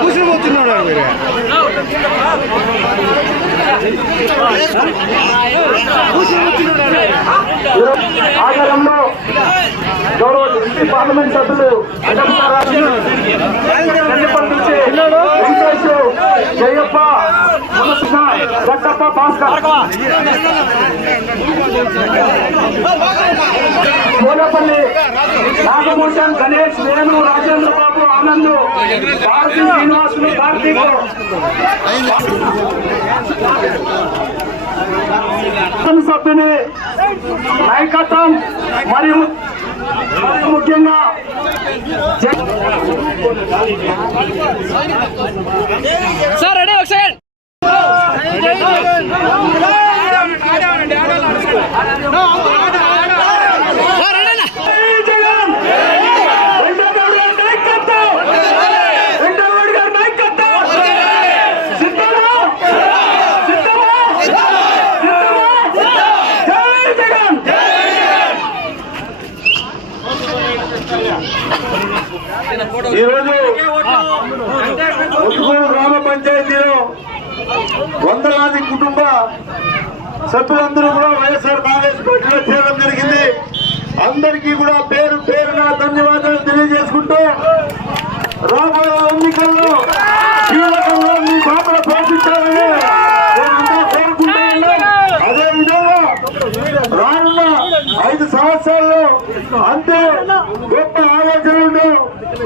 కూర్చునిపోతున్నాడు మీరు ఆధారంలో గౌరవ MP parliament సభ్యులు పంపించి జయప్ప మనకృష్ణ గట్టప్ప భాస్కర్. కోలపల్లి నాగభూషణ్ గణేష్ వేణు రాజేంద్ర బాబు ఆనంద్ భారతీ శ్రీనివాసులు కార్తీక్. సభ్యుని నాయకత్వం మరియు మరియు ముఖ్యంగా జ- సార్ రెడీ ఒక second sir ready Jagan! Venkatarao గారి నాయకత్వం! వెంకటరావు గారి నాయకత్వం! సిద్ధమా? సిద్ధమా? సిద్ధమా? జై జగన్! ఈరోజు ముత్తుకూరు గ్రామ పంచాయతీలో వందలాది కుటుంబ సభ్యులందరూ కూడా వైఎస్ఆర్ కాంగ్రెస్ పార్టీలో చేరడం జరిగింది. అందరికీ కూడా పేరు పేరున ధన్యవాదాలు తెలియజేసుకుంటూ రాబోయే ఎన్నికల్లో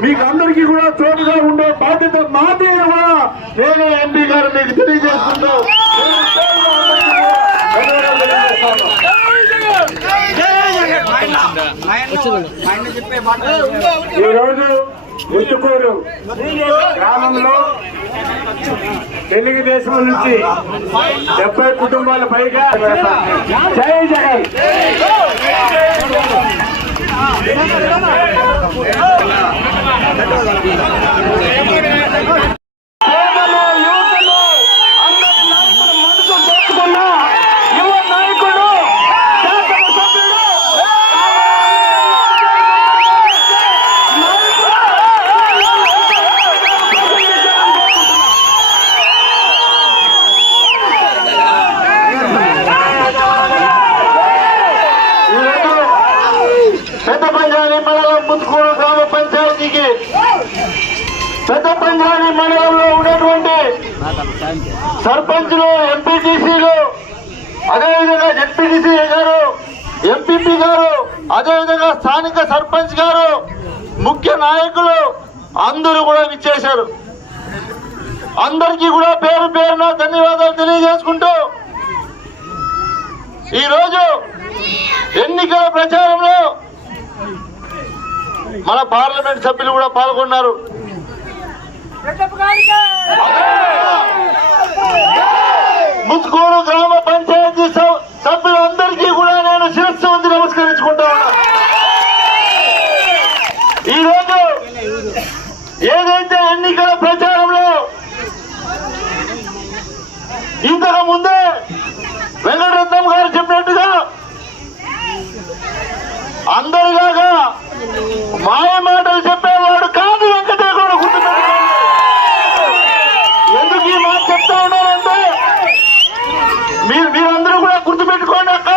మీకు అందరికీ కూడా చోటుగా ఉండే బాధ్యత మాదే కూడా నేను ఎంపీ గారు మీకు తెలియజేసుకుంటూ ఈరోజు ఎత్తుకోరు. గ్రామంలో తెలుగుదేశం నుంచి డెబ్బై కుటుంబాల పైగా జై జగన్. ఎంపీపీ గారు అదేవిధంగా స్థానిక సర్పంచ్ గారు ముఖ్య నాయకులు అందరూ కూడా విచ్చేశారు. అందరికీ కూడా పేరు పేరున ధన్యవాదాలు తెలియజేసుకుంటూ ఈరోజు ఎన్నికల ప్రచారంలో మన పార్లమెంట్ సభ్యులు కూడా పాల్గొన్నారు. ముత్కూరు గ్రామ పంచాయతీ సభ్యులందరికీ కూడా నేను శిరస్సు వంచి నమస్కరించుకుంటా ఈరోజు ఏదైతే ఎన్నికల ప్రచారంలో ఇంతకు ముందే వెంకటరత్నం గారు చెప్పినట్టుగా అందరిలాగా మాయ మాటలు చెప్పేవాడు కాదు వెంకటేశ్వర గుర్తుపెట్టుకోండి ఎందుకు ఈ మాట చెప్తా ఉన్నారంటే మీరు మీరందరూ కూడా గుర్తుపెట్టుకోండి అక్క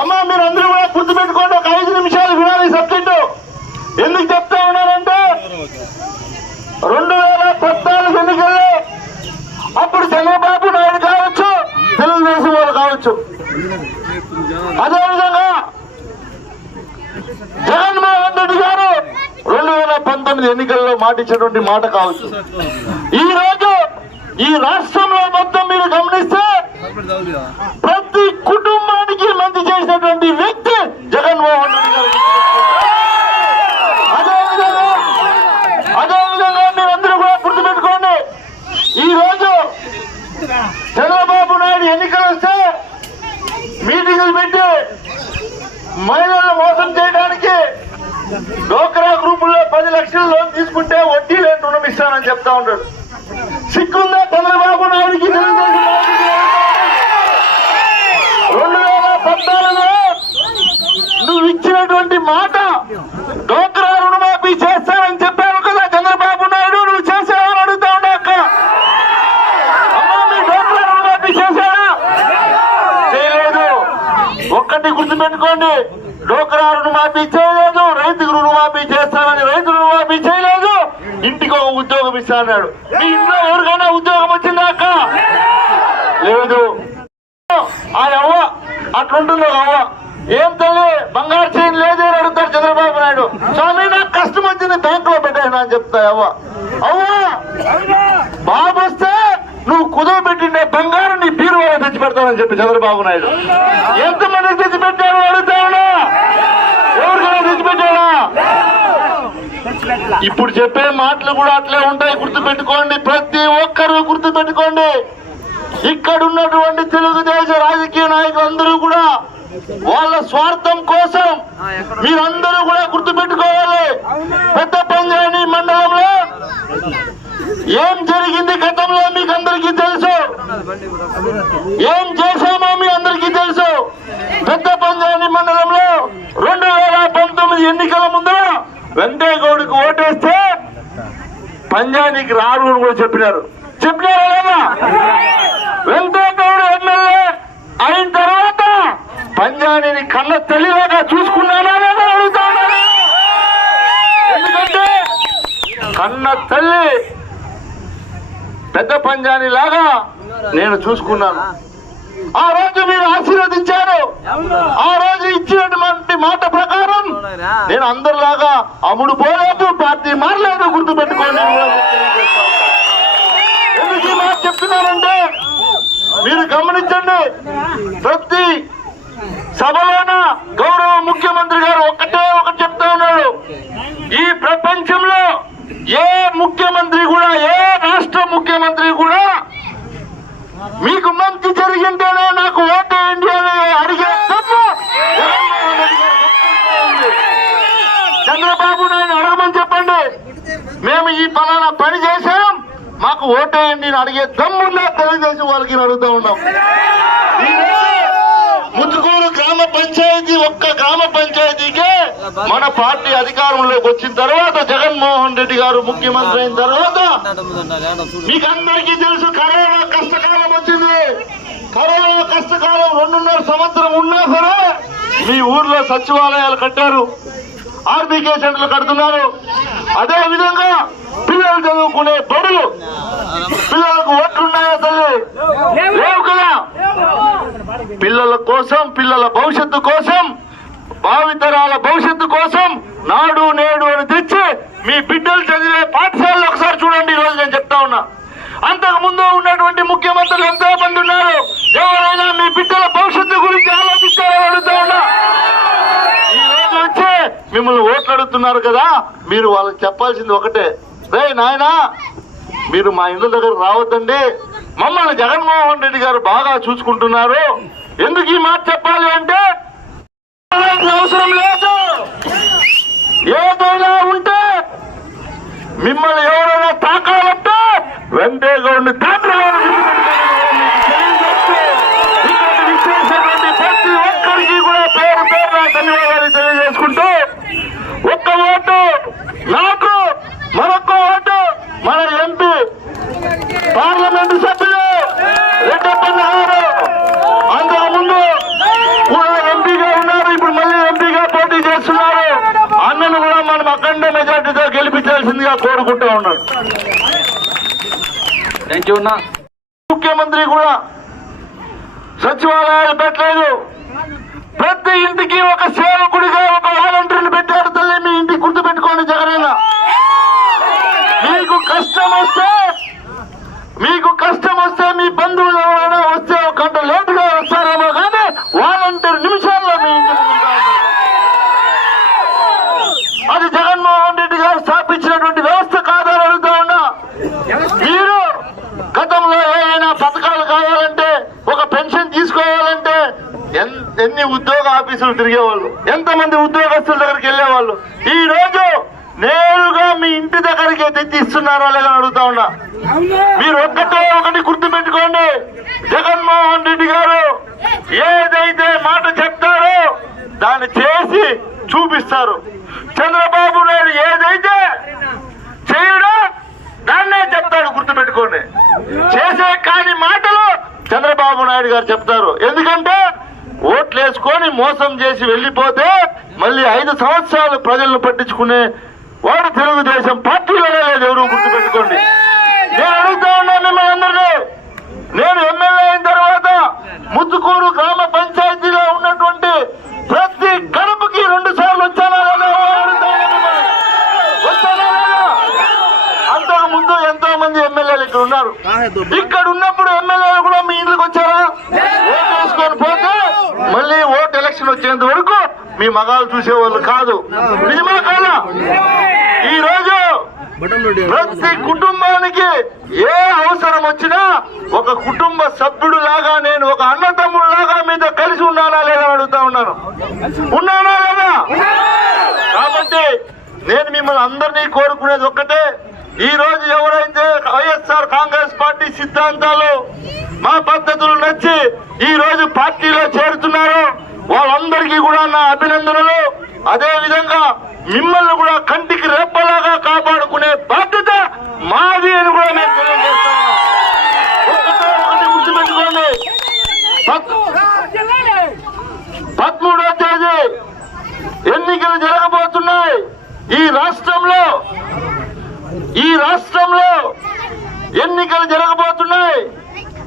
అమ్మ మీరందరూ కూడా గుర్తుపెట్టుకోండి ఒక ఐదు నిమిషాలు వినాలి ఈ సబ్జెక్టు ఎందుకు చెప్తా ఉన్నారంటే రెండు వేల పద్నాలుగు ఎన్నికల్లో అప్పుడు చంద్రబాబు నాయుడు కావచ్చు తెలుగుదేశం వాళ్ళు కావచ్చు అదేవిధంగా జగన్మోహన్ రెడ్డి గారు రెండు వేల పంతొమ్మిది ఎన్నికల్లో మాట కావచ్చు. ఈ రోజు ఈ రాష్ట్రంలో మొత్తం మీరు గమనిస్తే అని చెప్తా ఉంటాడు. సిక్కుందా చంద్రబాబు నాయుడికి రెండు వేల పద్నాలుగులో నువ్వు ఇచ్చినటువంటి మాట డోక్రా రుణమాఫీ చేస్తానని చెప్పావు కదా చంద్రబాబు నాయుడు నువ్వు చేసావని అడుగుతా ఉన్నా అక్క. డోక్రా రుణమాఫీ చేశాడా చేయలేదు. ఒక్కటి గుర్తుపెట్టుకోండి. డోకరా రుణమాఫీ చేయలేదు రైతుకు రుణమాఫీ చేస్తానని రైతు రుణమాఫీ చేయలేదు. ఇంటికి ఒక ఉద్యోగం ఇస్తా అన్నాడు. మీ ఇంట్లో ఎవరికైనా ఉద్యోగం వచ్చిందా అక్క? లేదు. ఆ అవ్వ అట్లుంటుంది ఒక అవ్వ ఏం తల్లి బంగారు చైన్ లేదే అని అడుగుతాడు చంద్రబాబు నాయుడు. స్వామి నాకు కష్టం వచ్చింది బ్యాంక్లో పెట్టాను అని చెప్తా అవ్వ. అవ్వా బాబు వస్తే నువ్వు కుదవ పెట్టిండే బంగారు నీ బీరువాలో తెచ్చి పెడతానని చెప్పి చంద్రబాబు నాయుడు. ఎంతమంది తెచ్చి పెట్టాడు అడుగుతా ఎవరికైనా తెచ్చి పెట్టాడా ఇప్పుడు చెప్పే మాటలు కూడా అట్లే ఉంటాయి గుర్తు పెట్టుకోండి ప్రతి ఒక్కరు గుర్తుపెట్టుకోండి. ఇక్కడ ఉన్నటువంటి తెలుగుదేశ రాజకీయ నాయకులందరూ కూడా వాళ్ళ స్వార్థం కోసం మీరందరూ కూడా గుర్తుపెట్టుకోవాలి. పెద్ద పంజాని మండలంలో ఏం జరిగింది గతంలో మీకు అందరికీ తెలుసు? ఏం చేశామో మీ అందరికీ తెలుసు? పెద్ద పంజాని మండలంలో రెండు వేల పంతొమ్మిది ఎన్నికల ముందు వెంకయ్యగౌడికి ఓటేస్తే పంజానికి రారు అని కూడా చెప్పినారు. చెప్పినారా లేదా? వెంకయ్యగౌడ్ ఎమ్మెల్యే అయిన తర్వాత పంజానీని కన్న తల్లిలాగా చూసుకున్నానా లేదా అడుగుతా ఎందుకంటే కన్న తల్లి పెద్ద పంజాని లాగా నేను చూసుకున్నాను. ఆ రోజు మీరు ఆశీర్వదించారు. ఆ రోజు ఇచ్చినటువంటి మాట ప్రకారం నేను అందరిలాగా అమ్ముడు పోలేదు పార్టీ మారలేదు గుర్తు పెట్టుకోండి. ఎందుకు మాట చెప్తున్నానంటే మీరు గమనించండి ప్రతి సభలోన గౌరవ ముఖ్యమంత్రి గారు ఒక్కటే ఒకటి చెప్తా ఉన్నాడు. ఈ ప్రపంచంలో ఏ ముఖ్యమంత్రి కూడా ఏ రాష్ట్ర ముఖ్యమంత్రి కూడా మీకు మంచి జరిగింటేనే నాకు ఓటేయండి అని అడిగే తప్పు చంద్రబాబు నాయుడు అడగమని చెప్పండి. మేము ఈ పలానా పని చేశాం మాకు ఓటేయండి అని అడిగే దమ్ముందా? తెలుగుదేశం వాళ్ళకి అడుగుతా ఉన్నాం. ముందుకు పంచాయతీ ఒక్క గ్రామ పంచాయతీకే మన పార్టీ అధికారంలోకి వచ్చిన తర్వాత జగన్మోహన్ రెడ్డి గారు ముఖ్యమంత్రి అయిన తర్వాత మీకు అందరికీ తెలుసు కరోనా కష్టకాలం వచ్చింది. కరోనా కష్టకాలం రెండున్నర సంవత్సరం ఉన్నా సరే మీ ఊర్లో సచివాలయాలు కట్టారు. ఆర్బీకే సెంటర్లు కడుతున్నారు. అదే విధంగా పిల్లలు చదువుకునే బడులు. పిల్లలకు ఓట్లున్నాయా తల్లి? లేవు కదా? పిల్లల కోసం పిల్లల భవిష్యత్తు కోసం భావితరాల భవిష్యత్తు కోసం నాడు నేడు అని తెచ్చి మీ బిడ్డలు చదివే పాఠశాలలో ఒకసారి చూడండి ఈరోజు నేను చెప్తా ఉన్నా. అంతకు ముందు ఉన్నటువంటి ముఖ్యమంత్రులు ఎంతో మంది ఉన్నారు. ఎవరైనా మీ బిడ్డల భవిష్యత్తు గురించి ఆలోచించారని అడుగుతా ఉన్నా. మిమ్మల్ని ఓట్లు అడుగుతున్నారు కదా మీరు వాళ్ళకి చెప్పాల్సింది ఒకటే. రే నాయనా మీరు మా ఇండ్ల దగ్గర రావద్దండి. మమ్మల్ని జగన్మోహన్ రెడ్డి గారు బాగా చూసుకుంటున్నారు. ఎందుకు ఈ మాట చెప్పాలి అంటే అవసరం లేదు. ఏదైనా ఉంటే మిమ్మల్ని ఎవరైనా తాకాలంటే వెంకయ్యగౌడ్ని తాకాలని విశేషటువంటి ప్రతి ఒక్కరికి కూడా పేరు పేరు ధన్యవాదాలు. ఓటు. నాకు మరొక ఓటు మన ఎంపీ పార్లమెంటు సభ్యులు రెడ్డప్పన్న గారు అంతకు ముందు కూడా ఎంపీగా ఉన్నారు ఇప్పుడు మళ్ళీ ఎంపీగా పోటీ చేస్తున్నారు. అన్నను కూడా మనం అఖండ మెజార్టీతో గెలిపించాల్సిందిగా కోరుకుంటూ ఉన్నాడు. థ్యాంక్ యూ ముఖ్యమంత్రి కూడా సచివాలయాలు పెట్టలేదు. ప్రతి ఇంటికి ఒక సేవకుడిగా ఒక వాలంటీర్ని పెట్టారు తల్లి మీ ఇంటికి గుర్తు పెట్టుకోండి జగనన్న మీకు కష్టం వస్తే మీకు కష్టం వస్తే మీ బంధువులు ఎవరైనా వస్తే ఒక గంట లేటుగా వస్తారేమో కానీ వాలంటీర్ నిమిషాల్లో మీ ఇంటికి ఉంటారు. అది జగన్మోహన్ రెడ్డి గారు స్థాపించినటువంటి వ్యవస్థ కాదని అడుగుతా ఉన్నా మీరు గతంలో ఏదైనా పథకాలు కావాలంటే ఒక పెన్షన్ తీసుకోవాలంటే ఎన్- ఎన్ని ఉద్యోగ ఆఫీసులు తిరిగేవాళ్ళు. ఎంతమంది ఉద్యోగస్తుల దగ్గరికి వెళ్ళేవాళ్ళు. ఈ రోజు నేరుగా మీ ఇంటి దగ్గరికి తెచ్చి ఇస్తున్నారా లేదని అడుగుతా ఉన్నా. మీరు ఒక్కటే ఒకటి గుర్తు పెట్టుకోండి జగన్మోహన్ రెడ్డి గారు ఏదైతే మాట చెప్తారో దాన్ని చేసి చూపిస్తారు. చంద్రబాబు నాయుడు ఏదైతే చేయడం దాన్నే చెప్తాడు గుర్తుపెట్టుకోండి. చేసే కాని మాటలు చంద్రబాబు నాయుడు గారు చెప్తారు. ఎందుకంటే ఓట్లు వేసుకొని మోసం చేసి వెళ్ళిపోతే మళ్ళీ ఐదు సంవత్సరాలు ప్రజలను పట్టించుకునే వాడు తెలుగుదేశం పార్టీలోనే లేదు ఎవరు గుర్తుపెట్టుకోండి. నేను అడుగుతా ఉన్నా మిమ్మల్ని అందరినీ. నేను ఎమ్మెల్యే అయిన తర్వాత ముత్తుకూరు గ్రామ పంచాయతీలో ఉన్నటువంటి ప్రతి గడపకి రెండు సార్లు వచ్చానా ఉన్నా? అంతకు ముందు ఎంతో మంది ఎమ్మెల్యేలు ఇక్కడ ఉన్నారు. ఇక్కడ ఉన్నప్పుడు ఎమ్మెల్యేలు కూడా మీ ఇంట్లోకి వచ్చారా ఓటు వేసుకొని పోతే మళ్ళీ ఓట్ ఎలక్షన్ వచ్చేంత వరకు మీ మగాలు చూసేవాళ్ళు కాదు. నిజమా కాదా ఈ రోజు ప్రతి కుటుంబానికి ఏ అవసరం వచ్చినా ఒక కుటుంబ సభ్యుడు లాగా నేను ఒక అన్నతమ్ముడు లాగా మీతో కలిసి ఉన్నానా లేదా అని అడుగుతా ఉన్నాను. ఉన్నానా లేదా? కాబట్టి నేను మిమ్మల్ని అందరినీ కోరుకునేది ఒక్కటే. ఈ రోజు ఎవరైతే వైఎస్ఆర్ కాంగ్రెస్ పార్టీ సిద్ధాంతాలు మా పద్ధతులు నచ్చి ఈ రోజు పార్టీలో చేరుతున్నారో వాళ్ళందరికీ కూడా నా అభినందనలు. అదే విధంగా మిమ్మల్ని కూడా కంటికి రెప్పలాగా కాపాడుకునే బాధ్యత మాది అని కూడా నేను తెలియజేస్తా ఉన్నాను. గుర్తుపెట్టుకోండి. పదమూడో తేదీ ఎన్నికలు జరగబోతున్నాయి. ఈ రాష్ట్రంలో ఈ రాష్ట్రంలో ఎన్నికలు జరగబోతున్నాయి.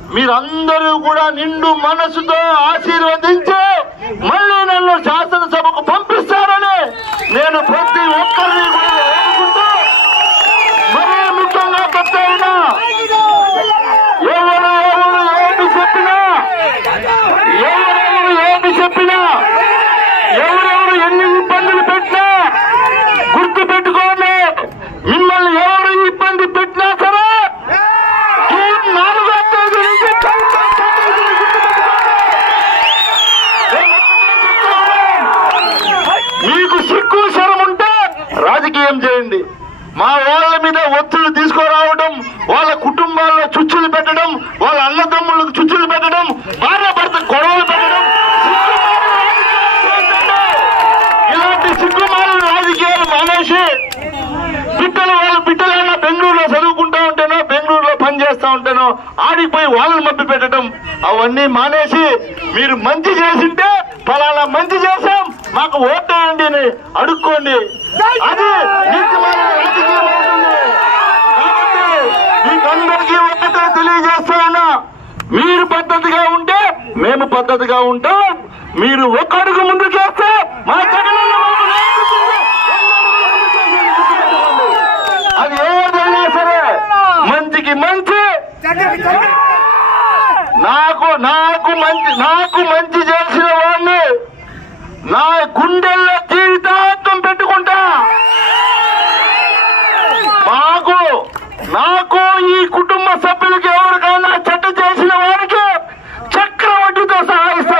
మీరందరూ కూడా నిండు మనసుతో ఆశీర్వదించి మళ్ళీ నన్ను శాసనసభకు పంపిస్తారని నేను ప్రతి ఒక్కరిని కూడా వేడుకుంటూ మరీ ముఖ్యంగా చెప్తా ఉన్నా ఎవరు ఎవరు ఏమి చెప్పినా ఎవరెవరు ఏమి చెప్పినా ఎవరెవరు ఎన్ని ఇబ్బందులు పెట్టినా గుర్తు పెట్టుకోండి మిమ్మల్ని ఎవరు ఇబ్బంది పెట్టినా సరే జూన్ నాలుగో తేదీ నుంచి మీకు సిక్కు శరం ఉంటే రాజకీయం చేయండి మా వాళ్ళ మీద ఒత్తిళ్ళు తీసుకురావడం వాళ్ళ కుటుంబాల్లో చుచ్చులు పెట్టడం వాళ్ళ అన్నదమ్ములకు చుచ్చులు పెట్టడం భార్య భర్త గొడవలు పెట్టడం ఇలాంటి సిగ్గుమాల రాజకీయాలు మానేసి బిడ్డలు వాళ్ళ బిడ్డలైనా బెంగళూరులో చదువుకుంటా ఉంటేనో బెంగళూరులో పని చేస్తా ఉంటేనో ఆడిపోయి వాళ్ళని మభ్య పెట్టడం అవన్నీ మానేసి మీరు మంచి చేసింటే ఫలానా మంచి చేసాం మాకు ఓటేయండి అని అడుక్కోండి. అది మీకందరికీ ఒక్కటే తెలియజేస్తా ఉన్నా మీరు పద్ధతిగా ఉంటే మేము పద్ధతిగా ఉంటాం. మీరు ఒక్కడుగు ముందు చేస్తే మన జగనన్న అది ఏదైనా సరే మంచికి మంచి. నాకు మంచి నాకు మంచి చేసిన వాడిని నా గుండెల్లో జీవితాంతం పెట్టుకుంటా మాకు నాకు ఈ కుటుంబ సభ్యులకి ఎవరికైనా చెడ్డ చేసిన వారికి చక్రవడ్డీతో సహాయిస్తా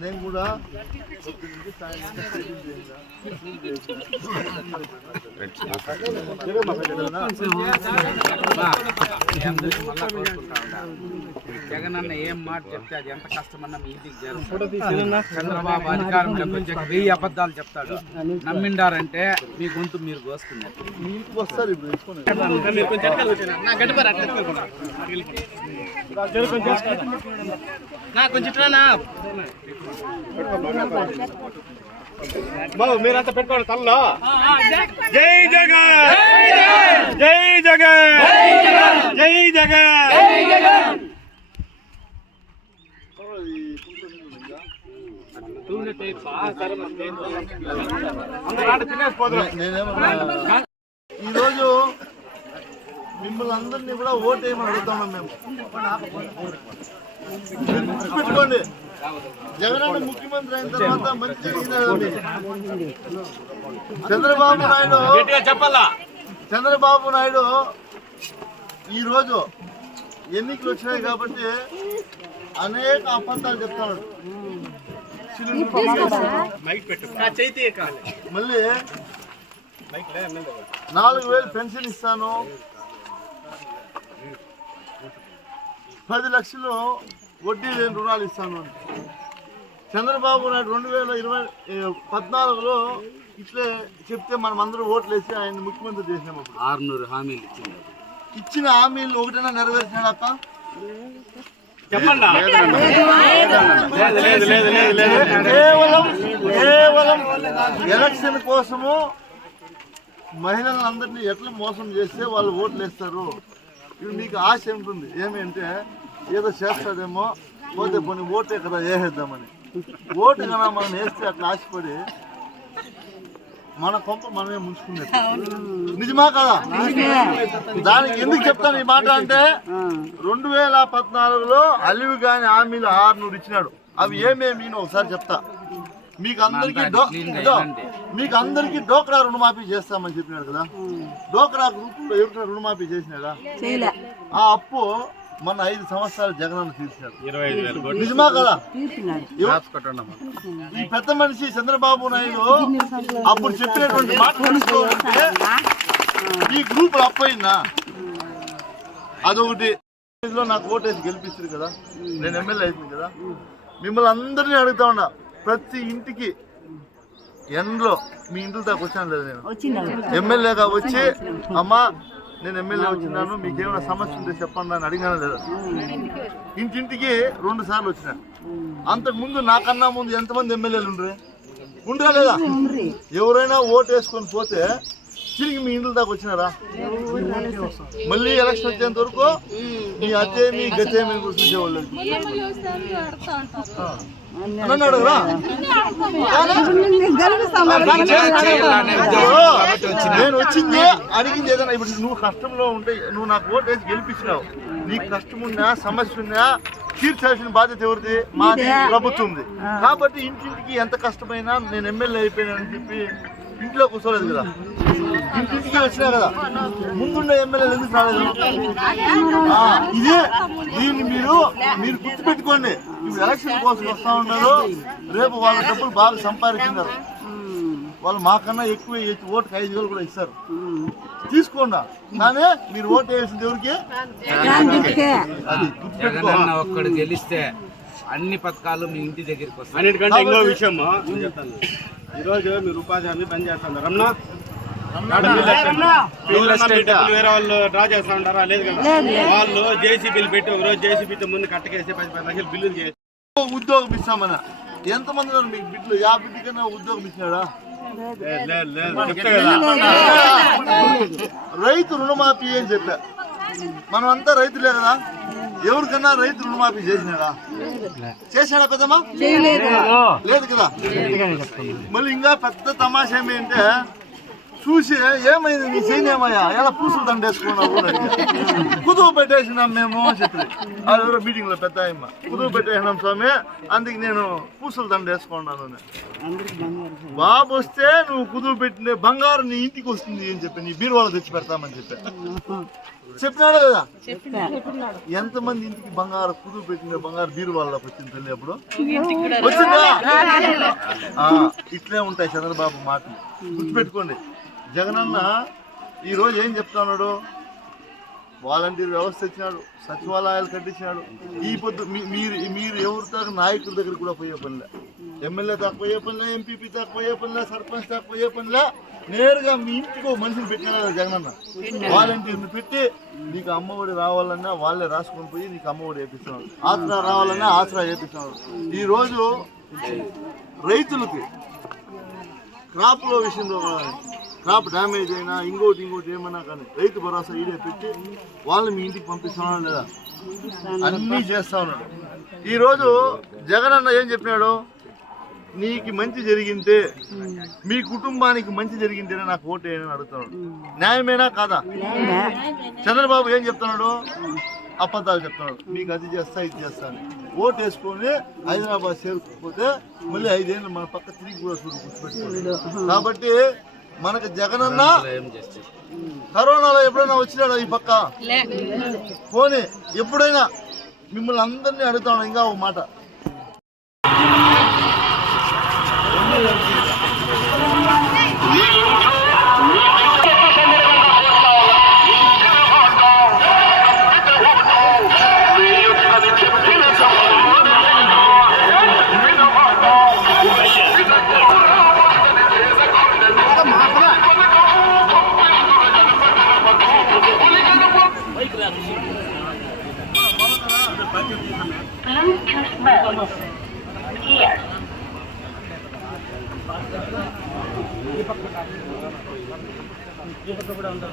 నేను కూడా పొద్దున్నుంచి సాయంత్రం జగన్ అన్న ఏం మాట చెప్తే అది ఎంత కష్టమన్నా మీ ఇంటికి చేరుతుంది. చంద్రబాబు అధికారంలోకి వచ్చాక వెయ్యి అబద్ధాలు చెప్తాడు. నమ్మిండారంటే మీ గొంతు మీరు కోసుకున్నారు. మీకు మీరంతా పెట్టుకోండి తలలో. జై. జగన్. జై జగన్. జై జగన్. ఈరోజు మిమ్మల్ని అందరినీ కూడా ఓటు వేయమని అడుగుతున్నాం మేము. గుర్తుపెట్టుకోండి జగనన్న ముఖ్యమంత్రి అయిన తర్వాత మంచి మీకు? చంద్రబాబు నాయుడు చెప్పాలా? చంద్రబాబు నాయుడు ఈరోజు ఎన్నికలు వచ్చినాయి కాబట్టి అనేక అబద్ధాలు చెప్తాడు. మళ్ళీ నాలుగు వేలు పెన్షన్ ఇస్తాను. పది లక్షలు వడ్డీ లేని రుణాలు ఇస్తాను అని. చంద్రబాబు నాయుడు రెండు వేల ఇరవై పద్నాలుగులో ఇట్లే చెప్తే మనం అందరూ ఓట్లు వేసి ఆయన ముఖ్యమంత్రి చేసినాం అప్పుడు. ఆరునూరు హామీలు ఇచ్చింది ఇచ్చిన హామీలు ఒకటైనా నెరవేర్చినాడక్క చెప్పండి? కేవలం కేవలం ఎలక్షన్ కోసము మహిళలందరినీ ఎట్లా మోసం చేస్తే వాళ్ళు ఓట్లు వేస్తారు ఇప్పుడు మీకు ఆశ ఉంటుంది. ఏమి అంటే ఏదో చేస్తాడేమో పోతే కొన్ని ఓటే కదా వేసేద్దామని ఓటు కన్నా మనం వేస్తే అట్లా ఆశపడి మన కొంప మనమే ముంచుకునేది. నిజమా కదా? దానికి ఎందుకు చెప్తాను ఈ మాట అంటే రెండు వేల పద్నాలుగులో అలివి కాని హామీలు ఆరునూరు ఇచ్చినాడు. అవి ఏమేమి ఒకసారి చెప్తా. మీకు అందరికి మీకు అందరికి డోక్రా రుణమాఫీ చేస్తామని చెప్పినాడు కదా. డోక్రా గ్రూప్ ఎవరికైనా రుణమాఫీ చేసినాడా? ఆ అప్పు మన ఐదు సంవత్సరాలు జగనన్న ఐదు వేలు నిజమా కదా? ఈ పెద్ద మనిషి చంద్రబాబు నాయుడు అప్పుడు చెప్పినటువంటి మాట ఈ గ్రూప్ అప్పు అయిందా అదొకటి. లో నాకు ఓటేసి గెలిపిస్తారు కదా? నేను ఎమ్మెల్యే అయిపోయింది కదా? మిమ్మల్ని అందరినీ అడుగుతా ఉన్నా. ప్రతి ఇంటికి ఎండ్లో మీ ఇంట్లో దాకా వచ్చాను లేదు నేను. ఎమ్మెల్యేగా వచ్చి అమ్మా నేను ఎమ్మెల్యే వచ్చినాను మీకు ఏమైనా సమస్య ఉంటే చెప్పండి అని అడిగాను లేదా? ఇంటింటికి రెండు సార్లు వచ్చిన. అంతకు ముందు నాకన్నా ముందు ఎంతమంది ఎమ్మెల్యేలు ఉండ్రే? ఉండరా లేదా? ఎవరైనా ఓటు వేసుకొని పోతే తిరిగి మీ ఇంట్లో దాకా వచ్చినారా? మళ్ళీ ఎలక్షన్ వచ్చేంత వరకు మీ గతేమి కూడా చూసేవాళ్ళు. నన్ను అడగరా? నేను వచ్చింది అడిగింది ఏదైనా ఇప్పుడు నువ్వు కష్టంలో ఉంటే నువ్వు నాకు ఓటు వేసి గెలిపించినావు. నీకు కష్టం ఉన్నా సమస్య ఉన్నా తీర్చాల్సిన బాధ్యత ఎవరిది? మాది ప్రభుత్వంది కాబట్టి ఇంటింటికి ఎంత కష్టమైనా నేను ఎమ్మెల్యే అయిపోయినానని చెప్పి ఇంట్లో కూర్చోలేదు కదా. ఇంటింటికి వచ్చినా కదా. ముందుండే ఎమ్మెల్యేలు ఎందుకు రాలేదు? ఇదే దీన్ని మీరు మీరు గుర్తుపెట్టుకోండి. ఇప్పుడు ఎలక్షన్ కోసం వస్తా ఉన్నారు. రేపు వాళ్ళ డబ్బులు బాగా సంపాదించినారు. వాళ్ళు మాకన్నా ఎక్కువ ఓటుకి ఐదు వేలు కూడా ఇస్తారు. తీసుకోండి. కానీ మీరు ఓటు వేసింది ఎవరికి? అది ఒక్కడు గెలిస్తే అన్ని పథకాలు మీ ఇంటి దగ్గరికి వస్తాయి. అన్నిటికంటే ఇంకో విషయం చెప్తాను ఈరోజు మీరు ఉపాధి హామీ పని చేస్తున్నారు. Ramana real estate. వేరే వాళ్ళు డ్రా చేస్తా ఉంటారా? లేదు కదా? వాళ్ళు జేసీబీలు పెట్టి ఒక రోజు జేసీబీతో ముందు కట్టకేసి పది పది లక్షలు బిల్లులు చేసి ఉద్యోగం ఇస్తామన్నా. ఎంతమంది ఉన్నారు మీకు బిడ్డలు యా బిడ్డ కన్నా ఉద్యోగం ఇచ్చినాడా? రైతు రుణమాఫీ అని చెప్పా. మనం అంతా రైతులే కదా. ఎవరికన్నా రైతు రుణమాఫీ చేసినాడా? చేసినాడా పెద్దమ్మా? లేదు కదా. మళ్ళీ ఇంకా పెద్ద తమాషా ఏమి అంటే చూసి ఏమైంది? నీ చేయనేమయ్యా ఎలా పూసులు దండేసుకున్నావు. కుదువు పెట్టేసినాం మేము అని చెప్పింది అది ఎవరో మీటింగ్లో పెద్ద ఆయమ్మ. కుదువు పెట్టేసినాం స్వామి అందుకు నేను పూసులు దండేసుకున్నాను బాబు వస్తే నువ్వు కుదువు పెట్టిన బంగారు నీ ఇంటికి వస్తుంది అని చెప్పి నీ బీరువాలో తెచ్చి పెడతామని చెప్పా. చెప్పినాడు కదా? ఎంతమంది ఇంటికి బంగారు కుదువు పెట్టిన బంగారు బీరువాళ్ళకి వచ్చింది తల్లి అప్పుడు? వచ్చిందా? ఆ, ఇట్లే ఉంటాయి చంద్రబాబు మాటలు. గుర్తుపెట్టుకోండి. జగనన్న ఈ రోజు ఏం చెప్తున్నాడు వాలంటీర్ వ్యవస్థ ఇచ్చినాడు సచివాలయాలు కట్టించినాడు. ఈ పొద్దు మీ- మీరు మీరు ఎవరి దాకా నాయకుల దగ్గర కూడా పోయే పనిలే ఎమ్మెల్యే దాకా పోయే పనిలే ఎంపీపీ దాకా పోయే పనిలే సర్పంచ్ దాకా పోయే పనిలే నేరుగా మీ ఇంటికి మనిషిని పెట్టినాడు జగనన్న. వాలంటీర్ని పెట్టి నీకు అమ్మఒడి రావాలన్నా వాళ్ళే రాసుకొని పోయి నీకు అమ్మఒడి వేపిస్తున్నాడు. ఆసరా రావాలన్నా ఆసరా ఈ రోజు రైతులకి క్రాప్లో విషయంలో క్రాప్ డ్యామేజ్ అయినా ఇంకోటి ఇంకోటి ఏమన్నా కానీ రైతు భరోసా ఈడే పెట్టి వాళ్ళు మీ ఇంటికి పంపిస్తున్నాడు లేదా? అన్నీ చేస్తా ఉన్నాడు. ఈరోజు జగన్ అన్న ఏం చెప్పినాడు? నీకు మంచి జరిగింటే మీ కుటుంబానికి మంచి జరిగింటేనే నాకు ఓటు వేయని అడుగుతున్నాడు. న్యాయమేనా కాదా? చంద్రబాబు ఏం చెప్తున్నాడు? అబద్ధాలు చెప్తున్నాడు. మీకు అది చేస్తా ఇది చేస్తా అని. ఓటు వేసుకొని హైదరాబాద్ చేరుకోకపోతే మళ్ళీ ఐదేళ్ళు మన పక్క తిరిగి కూడా చూడు గుర్తుపెట్టుకోండి. కాబట్టి మనకు జగనన్న కరోనాలో ఎప్పుడైనా వచ్చినాడా ఈ పక్క? పోనీ ఎప్పుడైనా మిమ్మల్ని అందరినీ అడుగుతాను ఇంకా ఒక మాట. కూడా ఉండదు